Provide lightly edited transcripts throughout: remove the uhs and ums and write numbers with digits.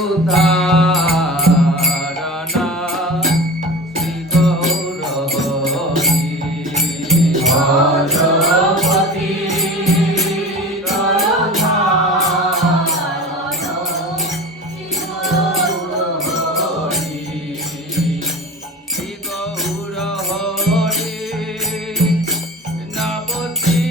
উদ্ধারণা শ্রী গৌর হরি ভজপতি শ্রী গৌর হরি নবতী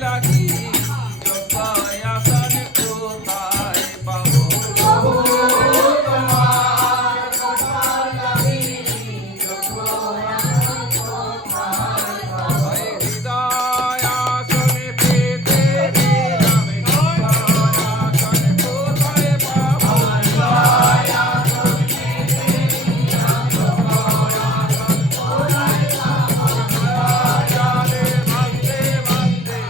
লাগি যোগ্য আসন কোথায় পাবো হৃদয় আসনে পেতে রামে হৃদয় আসনে কোথায় পাবো জানে বন্দে বন্দে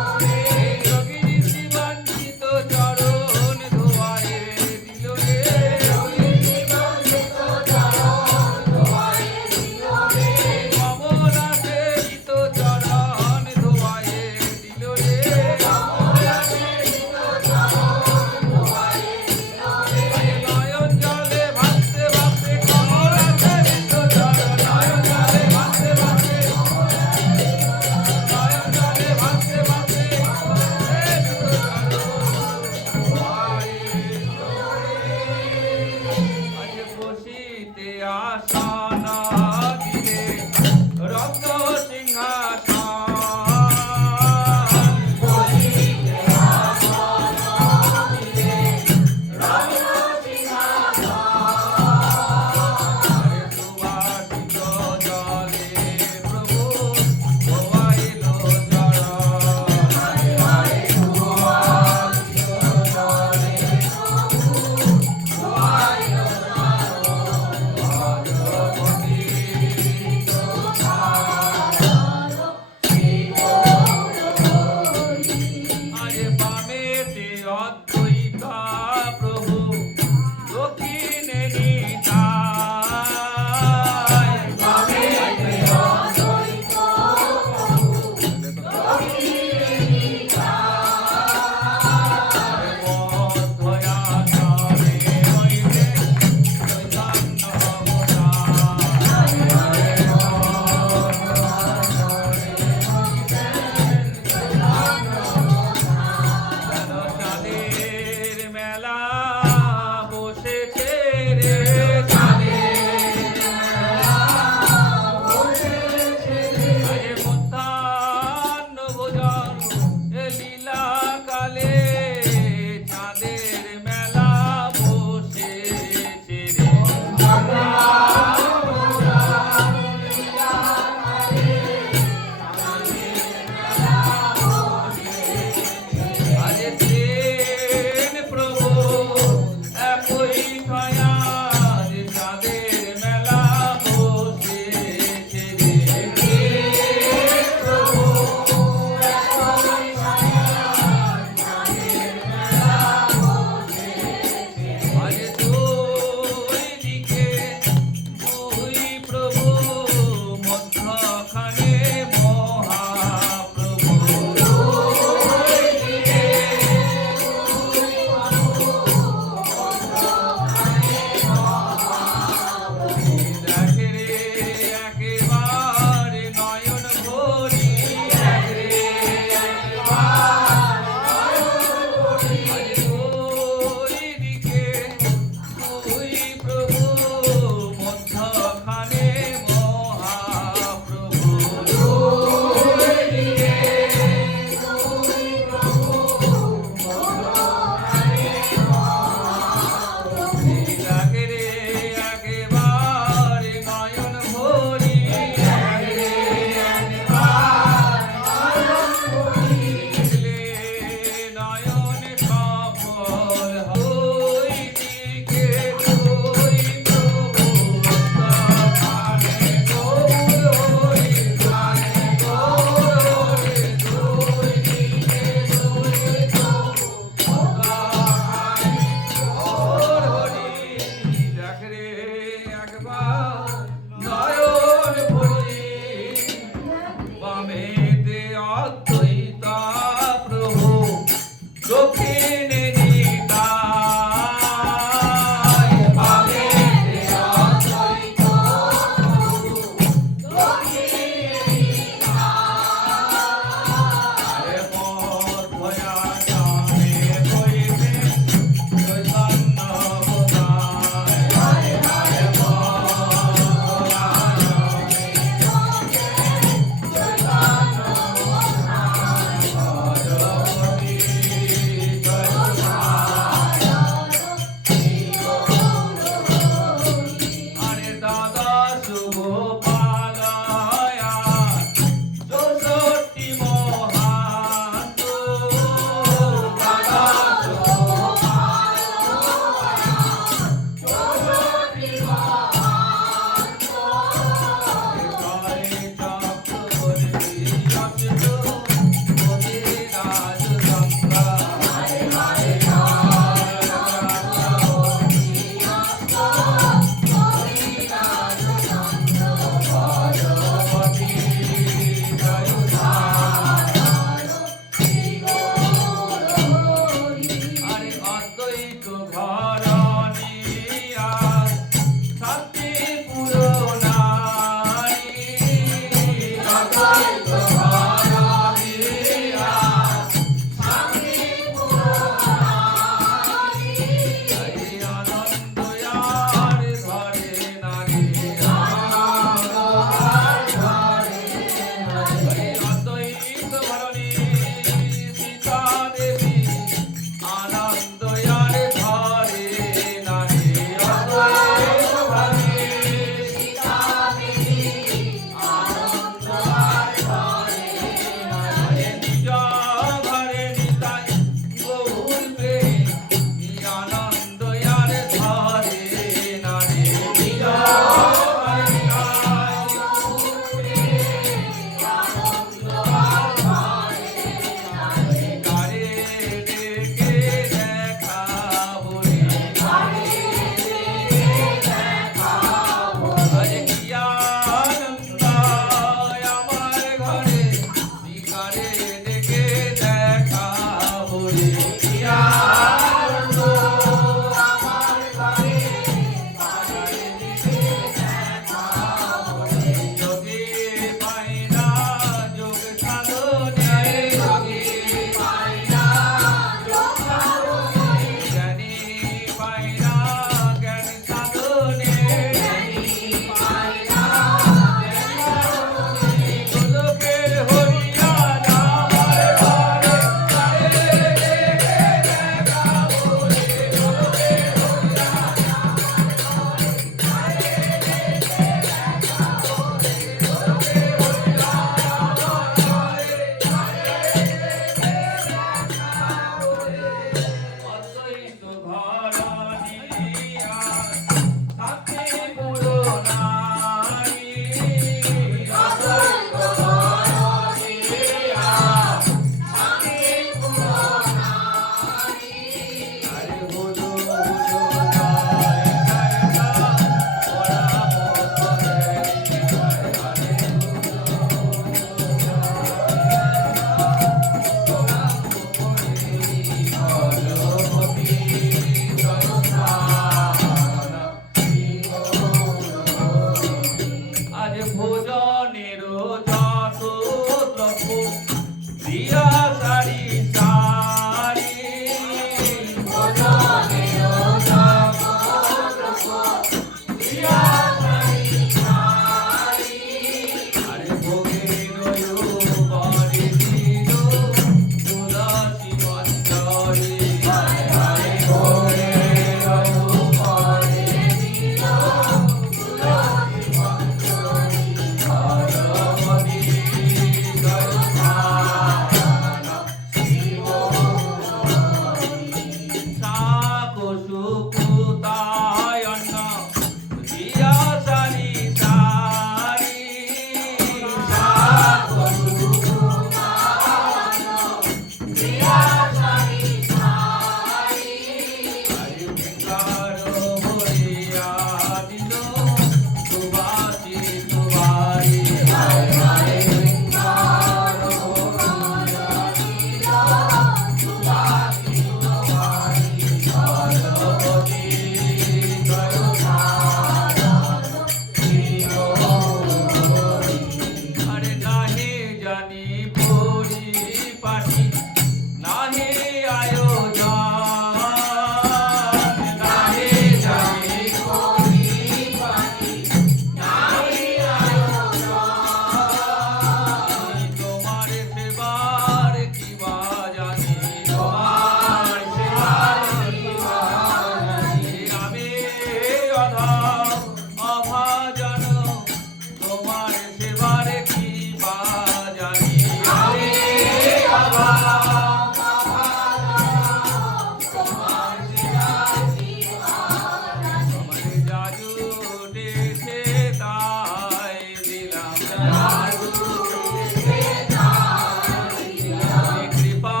কৃপা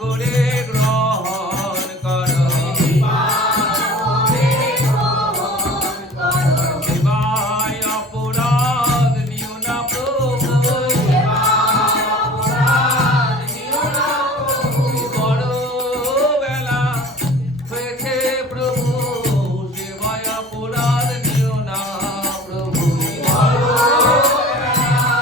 করে গ্রহণ করো সেবায় অপরাধ নিও না প্রভু বড় বেলা হয়েছে প্রভু সেবায় অপরাধ নিও না প্রভু বড় বেলা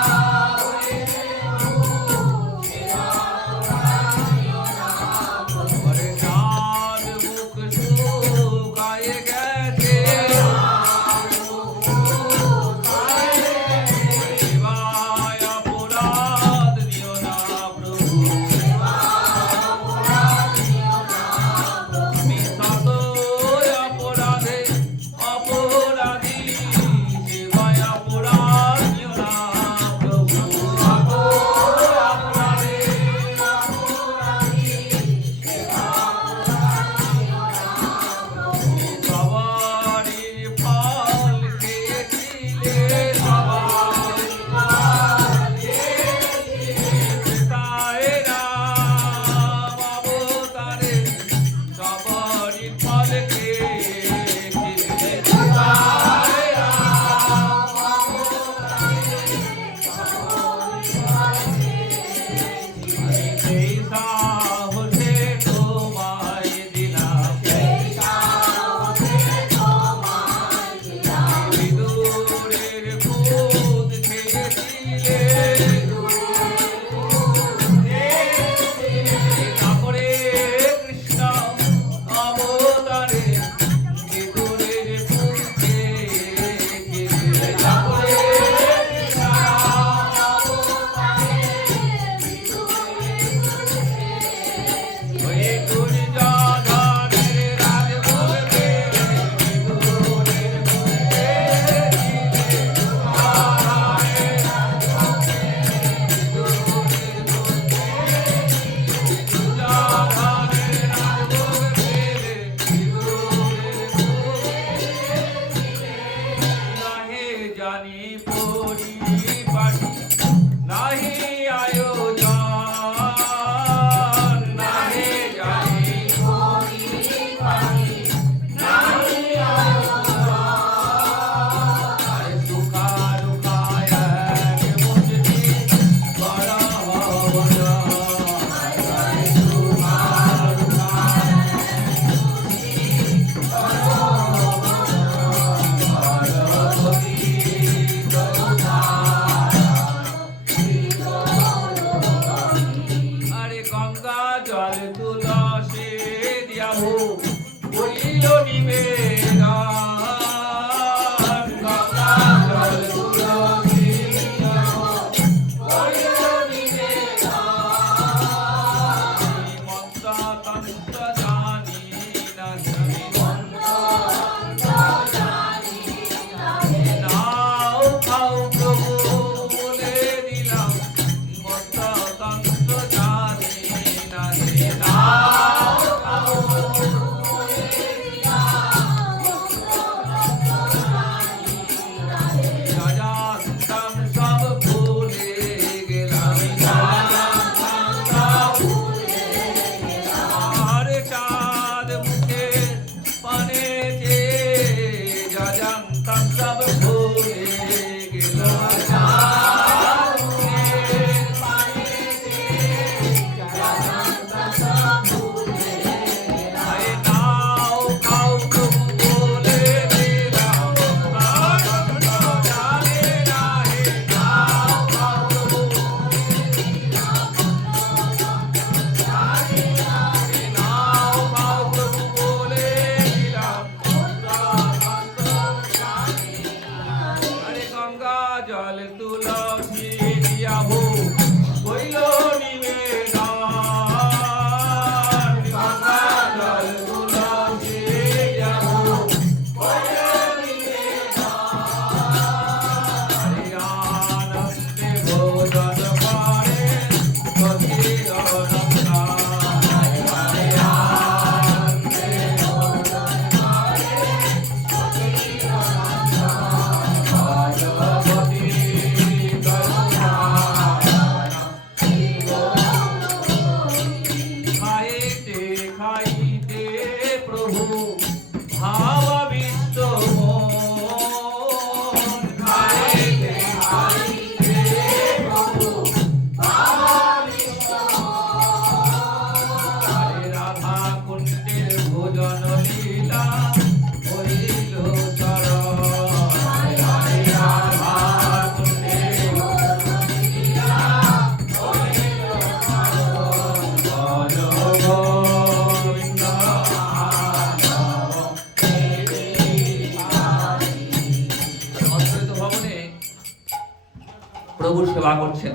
প্রভু সেবা করছেন।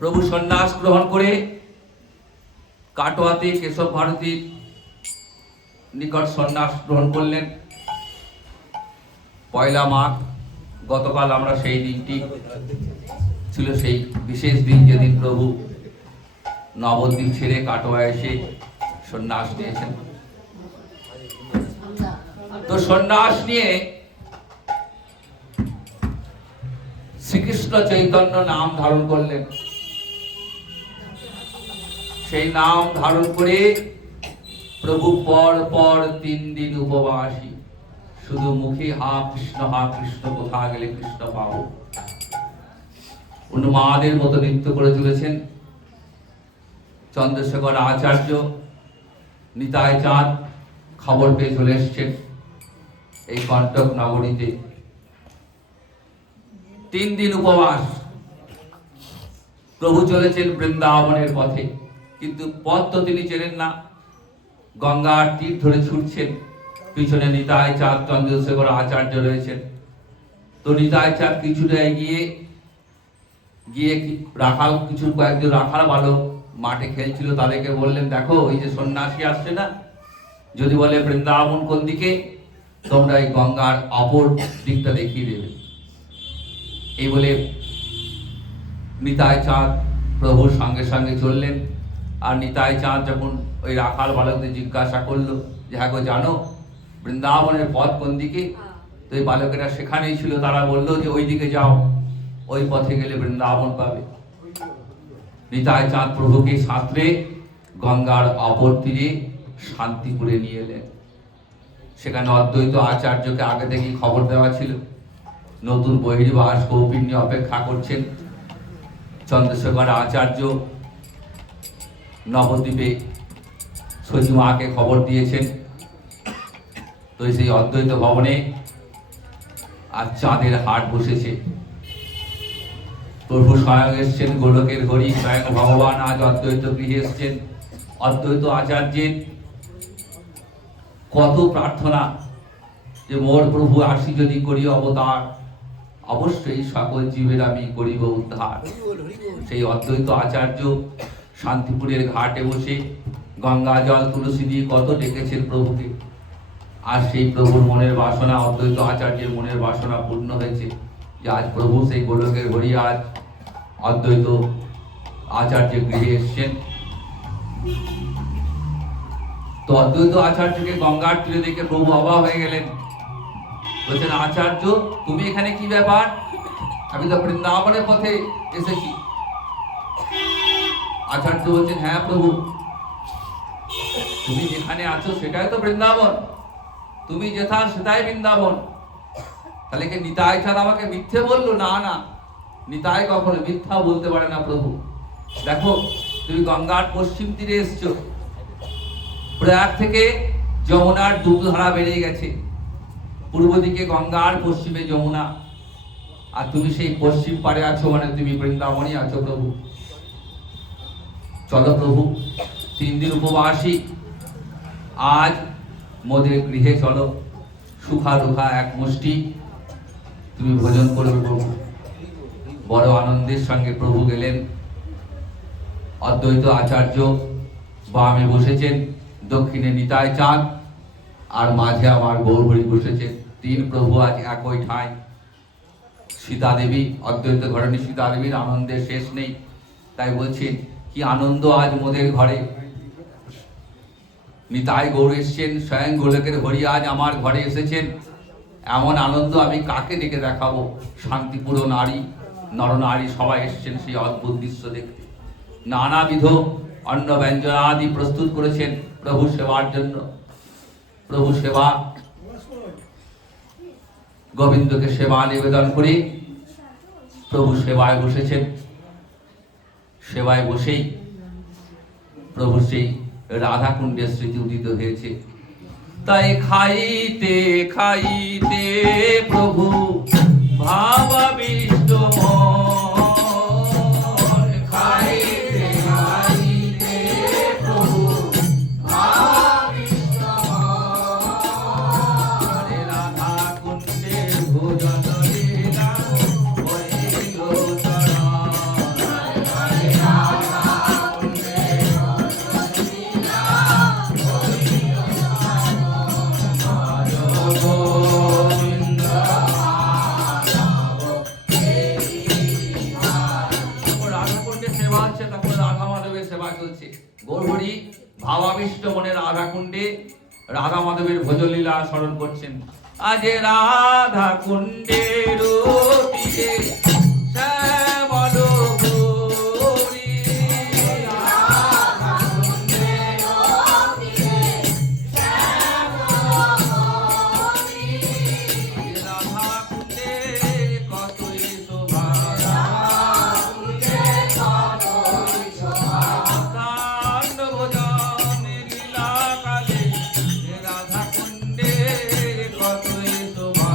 প্রভু সন্ন্যাস গ্রহণ করে কাটোয়াতে কেশব ভারতীর নিকট সন্ন্যাস গ্রহণ করলেন। পয়লা মাঘ, গতকাল আমরা সেই দিনটি ছিল সেই বিশেষ দিন যেদিন প্রভু নবদ্বীপ ছেড়ে কাটোয়া এসে সন্ন্যাস নিয়েছেন। তো সন্ন্যাস নিয়ে শ্রীকৃষ্ণ চৈতন্য নাম ধারণ করলেন। সেই নাম ধারণ করে প্রভু পর পর 3 দিন উপবাসী, শুধু মুখে হা কৃষ্ণ কোথা গেলে কৃষ্ণ পাবো, উন্মাদের মতো নৃত্য করে চলেছেন। চন্দ্রশেখর আচার্য, নিতাই চাঁদ খবর পেয়ে চলে এসছেন এই কণ্টক নগরীতে। 3 দিন উপবাস। প্রভু চলেছেন বৃন্দাবনের পথে, কিন্তু পথ তো তিনি চেনেন না। গঙ্গার তীর ধরে ছুটছেন, পিছনে নিতাই চাঁদ চন্দ্রশেখর আচার্য রয়েছেন। তো নিতাই চাঁদ কিছুটা এগিয়ে গিয়ে রাখাল, কিছু কয়েকজন রাখাল বালক মাঠে খেলছিল, তাদেরকে বললেন, দেখো ওই যে সন্ন্যাসী আসছে না, যদি বলে বৃন্দাবন কোন দিকে, তোমরা এই গঙ্গার অপর দিকটা দেখিয়ে দেবে। এই বলে নিতাই চাঁদ প্রভুর সঙ্গে সঙ্গে চললেন। আর নিতাই চাঁদ যখন ওই রাখাল বালকদের জিজ্ঞাসা করলো যে হ্যাঁ গো, জানো বৃন্দাবনের পথ কোন দিকে? তো এই বালকেরা সেখানেই ছিল, তারা বললো যে ওই দিকে যাও, ওই পথে গেলে বৃন্দাবন পাবে। নিতাই চাঁদ প্রভুকে সাঁতরে গঙ্গার অপর তীরে শান্তিপুরে নিয়ে এলেন। সেখানে অদ্বৈত আচার্যকে আগে থেকেই খবর দেওয়া ছিল, নতুন বহির্বাস কৌপিন্যে অপেক্ষা করছেন। চন্দ্রশেখর আচার্য নবদ্বীপে সচিমাকে খবর দিয়েছেন। তো সেই অদ্বৈত ভবনে আর চাঁদের হাট বসেছে। প্রভু স্বয়ং এসছেন, গোলকের হরি স্বয়ং ভগবান আজ অদ্বৈত গৃহে এসছেন। অদ্বৈত আচার্যের কত প্রার্থনা যে মোর প্রভু আসি যদি করি অবতার, অবশ্যই সকল জীবের আমি করিব উদ্ধার। সেই অদ্বৈত আচার্য শান্তিপুরের ঘাটে বসে গঙ্গা জল তুলসী দিয়ে কত ডেকেছেন প্রভুকে। আর সেই প্রভুর মনের বাসনা, অদ্বৈত আচার্যের মনের বাসনা পূর্ণ হয়েছে যে আজ প্রভু সেই গোলকের হরি আজ অদ্বৈত আচার্যের গৃহে এসছেন। তো অদ্বৈত আচার্যকে গঙ্গার তীরে দেখে প্রভু অবাক হয়ে গেলেন। বলছেন, আচার্য তুমি এখানে কি ব্যাপার? আমি তো বৃন্দাবনের পথে এসেছি। আচার্য বলছেন, হ্যাঁ প্রভু, তুমি যেখানে আছো সেটাই তো বৃন্দাবন, তুমি যেথা সেটাই বৃন্দাবন। তাহলে কি নিতাই চাঁদ আমাকে মিথ্যে বললো? না না, নিতাই কখনো মিথ্যা বলতে পারে না প্রভু। দেখো তুমি গঙ্গার পশ্চিম তীরে এসছো, প্রয়াগ থেকে যমুনার দুগ্ধধারা বেরিয়ে গেছে, পূর্ব দিকে গঙ্গার পশ্চিমে যমুনা, আর তুমি সেই পশ্চিম পারে আছো, মানে তুমি বৃন্দাবনই আছো প্রভু। চলো প্রভু, 3 দিন উপবাসী, আজ মোদের গৃহে চলো, সুখা দুখা এক মুষ্টি তুমি ভোজন করবে প্রভু। বড় আনন্দের সঙ্গে প্রভু গেলেন। অদ্বৈত আচার্য বামে বসেছেন, দক্ষিণে নিতাই চাঁদ, আর মাঝে আমার গৌরহরি বসেছেন। 3 প্রভু আজ একই ঠাঁই। সীতা দেবী, অদ্বৈত ঘরণী সীতা দেবীর আনন্দের শেষ নেই। তাই বলছেন, কি আনন্দ আজ মোদের ঘরে। নিতাই গৌর এসছেন, স্বয়ং গোলকের হরি আজ আমার ঘরে এসেছেন। এমন আনন্দ আমি কাকে ডেকে দেখাবো? শান্তিপুর নারী নরনারী সবাই এসছেন সেই অদ্ভুত দৃশ্য দেখতে। নানাবিধ অন্ন ব্যঞ্জনাদি প্রস্তুত করেছেন প্রভু সেবার জন্য। প্রভু সেবা, গোবিন্দকে সেবা নিবেদন করে প্রভু সেবায় বসেছেন। সেবায় বসেই প্রভু সেই রাধাকুণ্ডের স্মৃতি উদিত হয়েছে। তাই খাইতে খাইতে প্রভু ভাবাবিষ্ট মন, খাইতে খাইতে প্রভু ভাবাবিষ্ট মন, রাধাকুণ্ডের ভোজন লীলা রাধা কুণ্ডে রাধা মাধবের ভজলীলা স্মরণ করছেন। আজ রাধা কুণ্ডের তীরে শ্যামল গৌরী, রাধা কুণ্ডে কতই শোভা, কাণ্ড ভজন লীলা কালে রাধা কুণ্ডে কতই শোভা।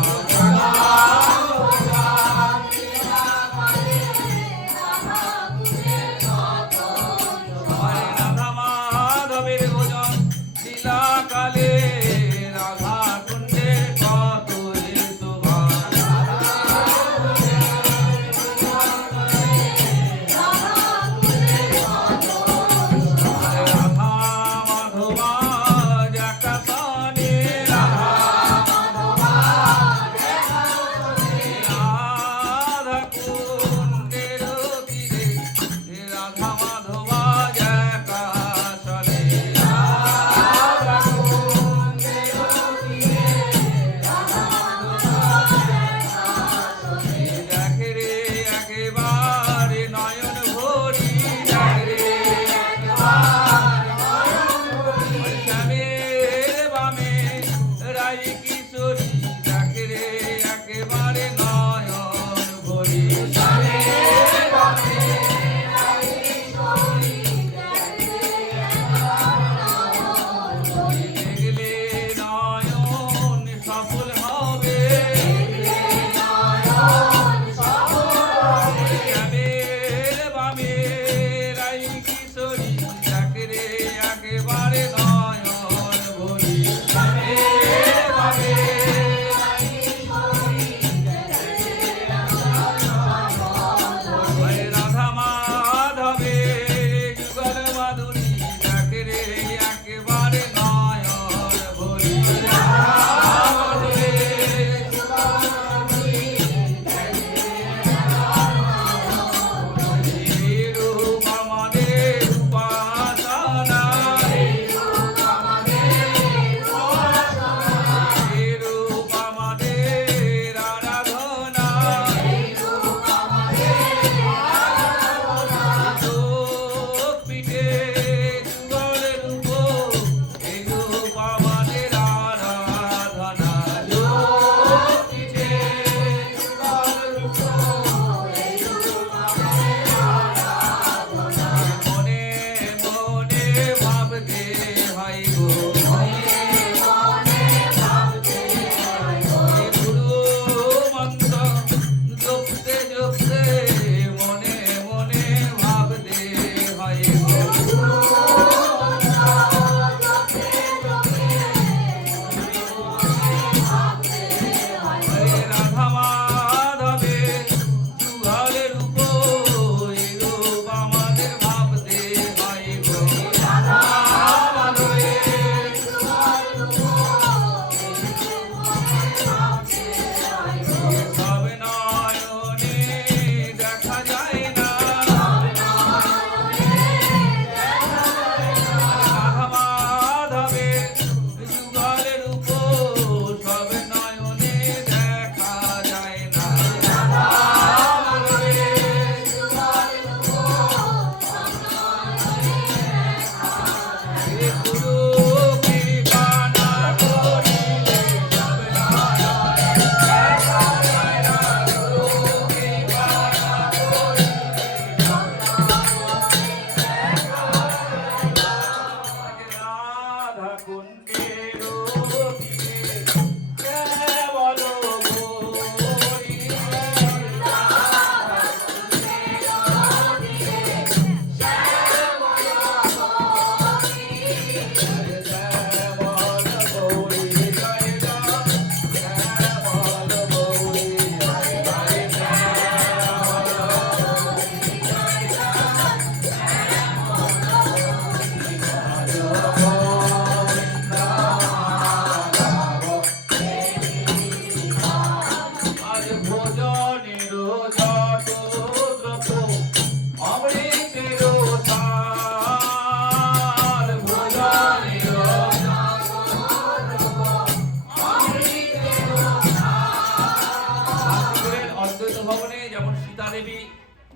যেমন সীতা দেবী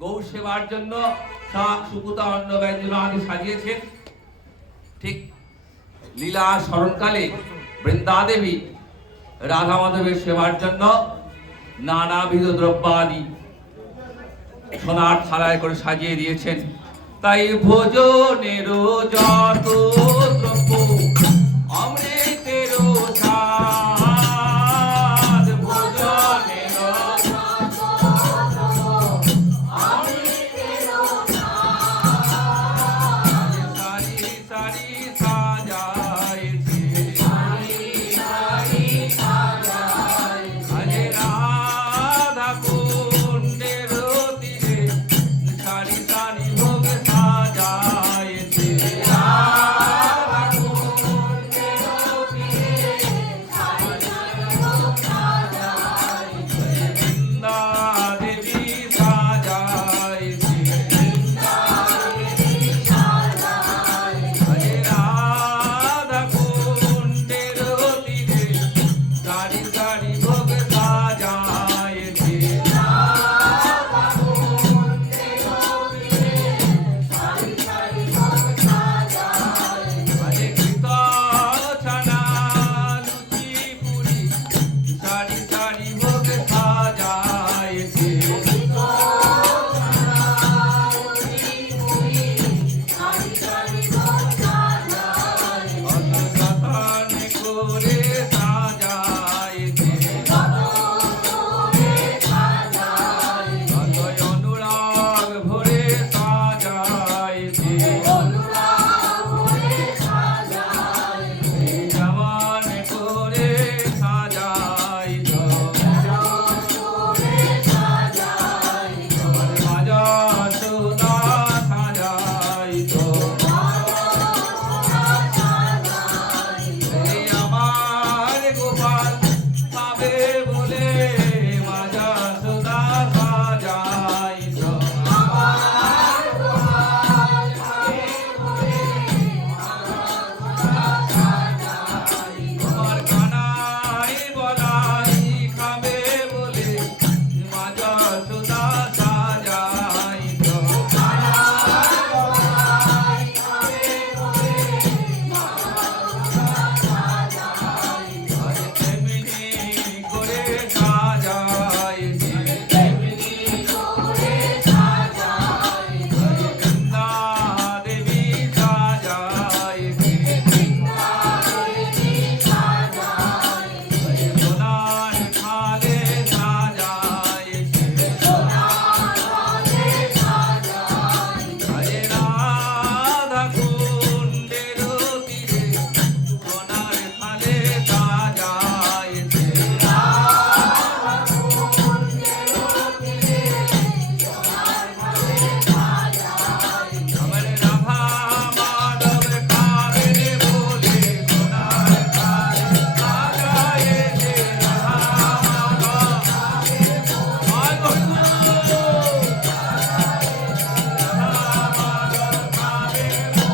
গৌ সেবার জন্য সুকুতা অন্ন ব্যঞ্জন আদি সাজিয়েছেন, ঠিক লীলা স্মরণকালে বৃন্দা দেবী রাধা মাধবের সেবার জন্য নানাবিধ দ্রব্যাদি সোনার থালায় করে সাজিয়ে দিয়েছেন। তাই ভোজনের যত দ্রব্য অমৃতের স্বাদ, ভোজনের সারি সারি সাজাইছে, আরে রাধা কুণ্ডের তীরে সারি সারি ভোগ সাজাইছে, রাধা কুণ্ডের তীরে সারি সারি ভোগ সাজাইছে, বৃন্দা দেবী সাজাইছে, বৃন্দা দেবী সাজাইছে, আরে রাধা কুণ্ডের তীরে সারি সারি ভোগ সাজাইছে, রাধা কুণ্ডের তীরে সারি সারি ভোগ সাজাইছে, আরে ঘৃত ছানা লুচি পুরি সারি সারি ভোগ সাজাইছে, ঘৃত ছানা লুচি পুরি সারি সারি ভোগ সাজাইছে, অন্ন যতন করে সাজাইছে, যতই অনুরাগ ভরে সাজাইছে, যেমন করে সাজাইছ, রাজা সুদা সাজাইছ, এই আমার গোপাল পাবে বলে মাজা সুদা সাজাইছ, আমার গোপাল পাবে বলে তোমার কানাই বলাই খাবে বলে মাজা সুদা সাজাইছ, আরে তেমনি করে সাজাইছে, তেমনি করে সাজাইছে, আরে বৃন্দা দেবী সাজাইছে, বৃন্দা দেবী সাজাইছে, আরে সোনার থালে সাজাইছে, সোনার থালে সাজাইছে, আরে রাধা কুণ্ডের তীরে সোনার থালে সাজাইছে, রাধা কুণ্ডের তীরে সোনার থালে সাজাইছে, আমার রাধা মাধব খাবে বলে সোনার থালে সাজাইছে, রাধা মাধব খাবে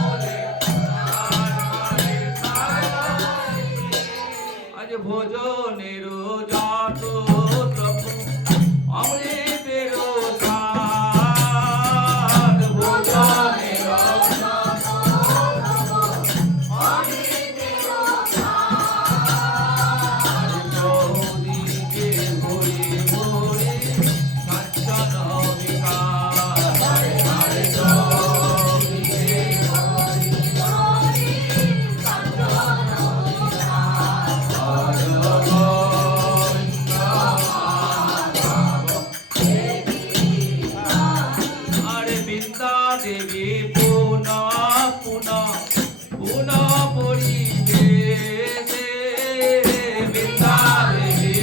বলে, আজ ভোজনের যত দ্রব্য অমৃতের স্বাদ, ভোজনের যত দ্রব্য অমৃতের স্বাদ, চৌদিকে ভরে ভরে কাঞ্চন বিকাশ, আরে চৌদিকে ভরে ভরে কাঞ্চন আরে বৃন্দা দেবী পুনঃ পুনঃ পুনঃ পরিবেশে, বৃন্দা দেবী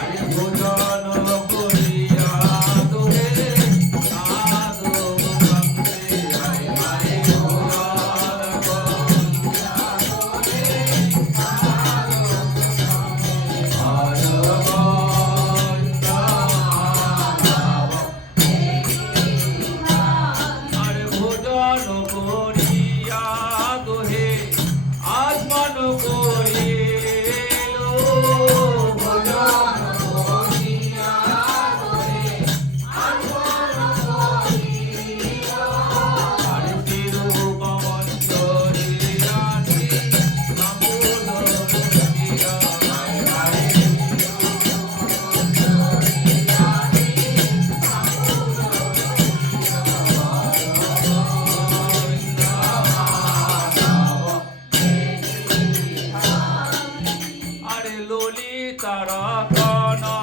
আরে ভোজন করিয়া তোরে সাধু ভক্তে, আরে আরে ভোজন করিয়া তোরে ললিতারা কানা